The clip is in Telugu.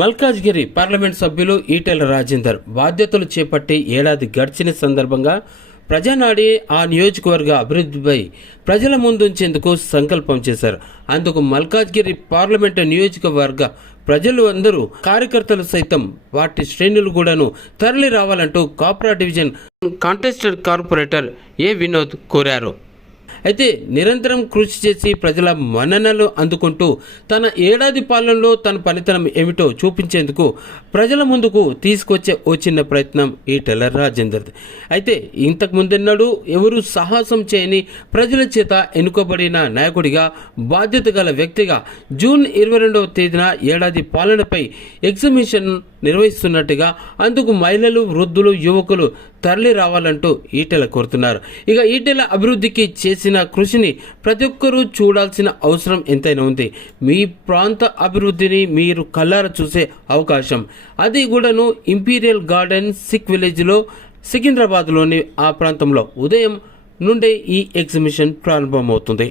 మల్కాజ్గిరి పార్లమెంట్ సభ్యులు ఈటెల రాజేందర్ బాధ్యతలు చేపట్టి ఏడాది గడిచిన సందర్భంగా ప్రజానాడి ఆ నియోజకవర్గ అభివృద్ధిపై ప్రజల ముందుంచేందుకు సంకల్పం చేశారు. అందుకు మల్కాజ్గిరి పార్లమెంటు నియోజకవర్గ ప్రజలు అందరూ కార్యకర్తలు సైతం పార్టీ శ్రేణులు కూడాను తరలి రావాలంటూ Kapra division contested corporator A Vinod కోరారు. అయితే నిరంతరం కృషి చేసి ప్రజల మన్ననలు అందుకుంటూ తన ఏడాది పాలనలో తన పనితనం ఏమిటో చూపించేందుకు ప్రజల ముందుకు తీసుకొచ్చే ఓ చిన్న ప్రయత్నం ఈటెల రాజేందర్. అయితే ఇంతకు ముందెన్నడూ ఎవరు సాహసం చేయని ప్రజల చేత ఎన్నుకోబడిన నాయకుడిగా, బాధ్యత గల వ్యక్తిగా జూన్ 22వ తేదీన ఏడాది పాలనపై ఎగ్జిబిషన్ నిర్వహిస్తున్నట్టుగా అందుకు మహిళలు, వృద్ధులు, యువకులు తరలి రావాలంటూ ఈటెల కోరుతున్నారు. ఇక ఈటెల అభివృద్ధికి చేసిన కృషిని ప్రతి ఒక్కరూ చూడాల్సిన అవసరం ఎంతైనా ఉంది. మీ ప్రాంత అభివృద్ధిని మీరు కళ్ళారా చూసే అవకాశం, అది కూడాను ఇంపీరియల్ గార్డెన్ సిక్ విలేజ్లో సికింద్రాబాద్లోని ఆ ప్రాంతంలో ఉదయం నుండే ఈ ఎగ్జిబిషన్ ప్రారంభమవుతుంది.